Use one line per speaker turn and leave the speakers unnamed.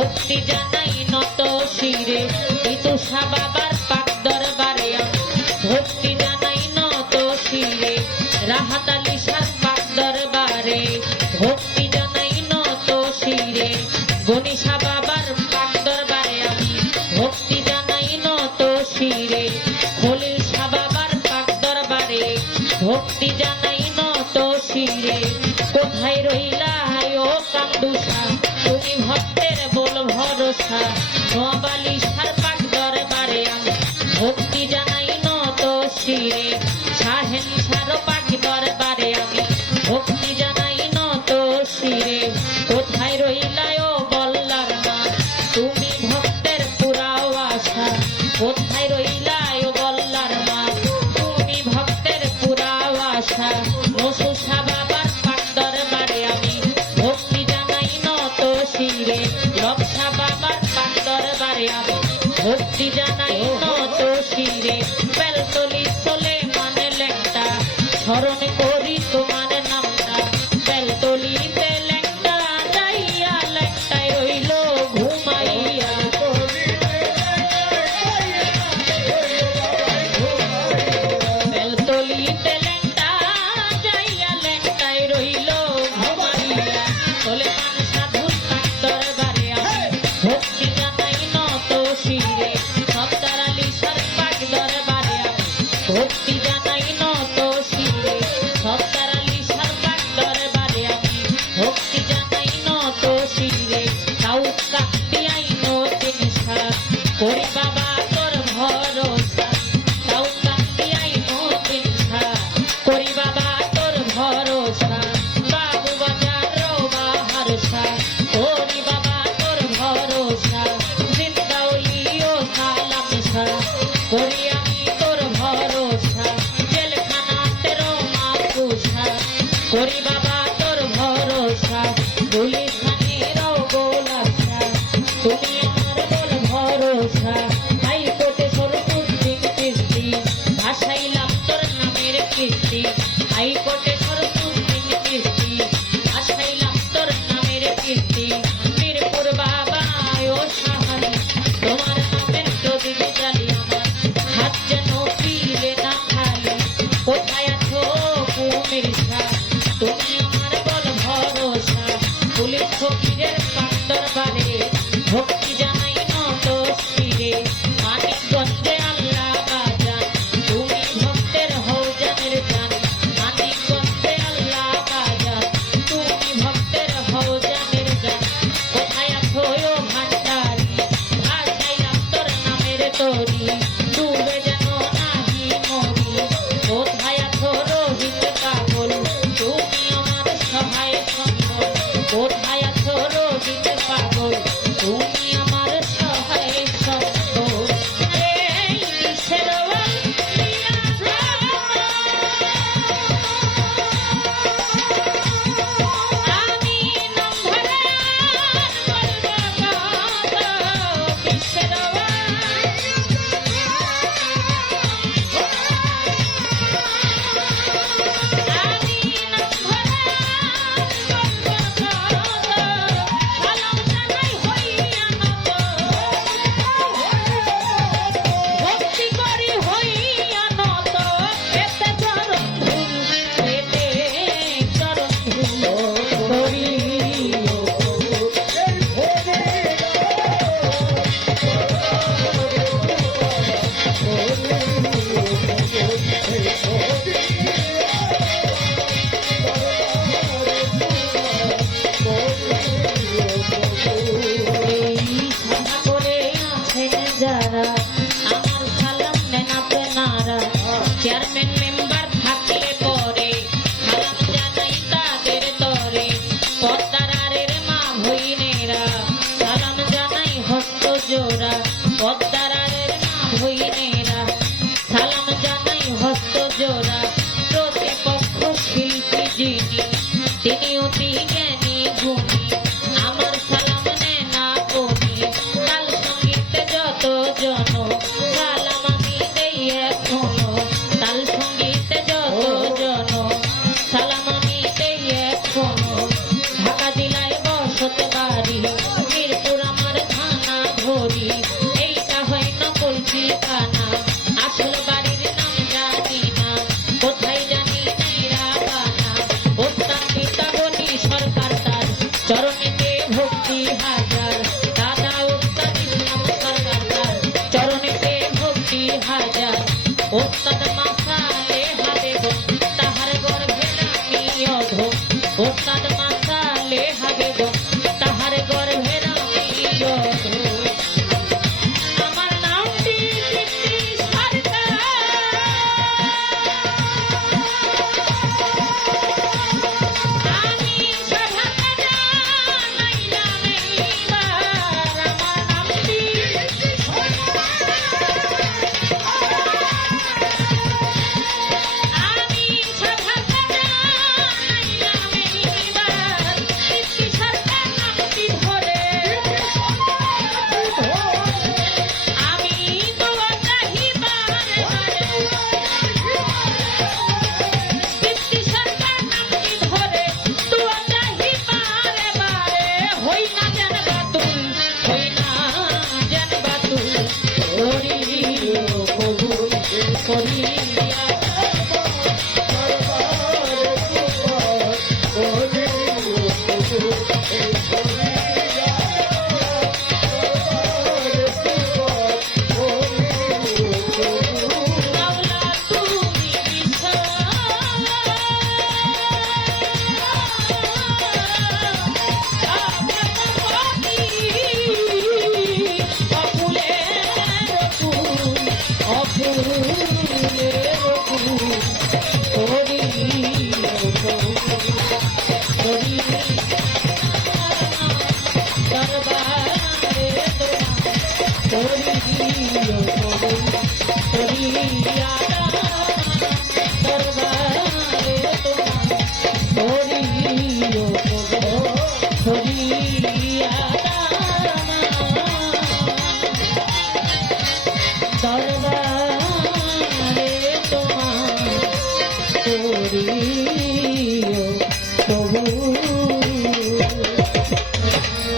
ভক্তি জানাই নত শিরে ঋতুষা বাবার পাক দরবারে ভক্তি জানাই নত শিরে, রাহাত আলী শাহ পাক দরবারে। ভক্তি জানাই নত শিরে গণিসা বাবার পাক দরবারে আমি। ভক্তি জানাই নত শিরে, খলিল শাহ বাবার পাক দরবারে। ভক্তি জানাই নত শিরে ভরসা ভবালিশ ভাসাইলাম তোর নামের কীর্তি। হাইকোর্টে সরস্বতী কীর্তি। ভাসাইলাম তোর নামের কীর্তি। মিরপুর বাবা ও সাহানি। তোমার নামের ছবি জানি আমার। হাত যেন ফিরে না খালি। কোথায় আছো কুমির তুমি আমার বল ভরসা। পুলিশ ফকিরের পাক দরবারে ভক্ত রাধা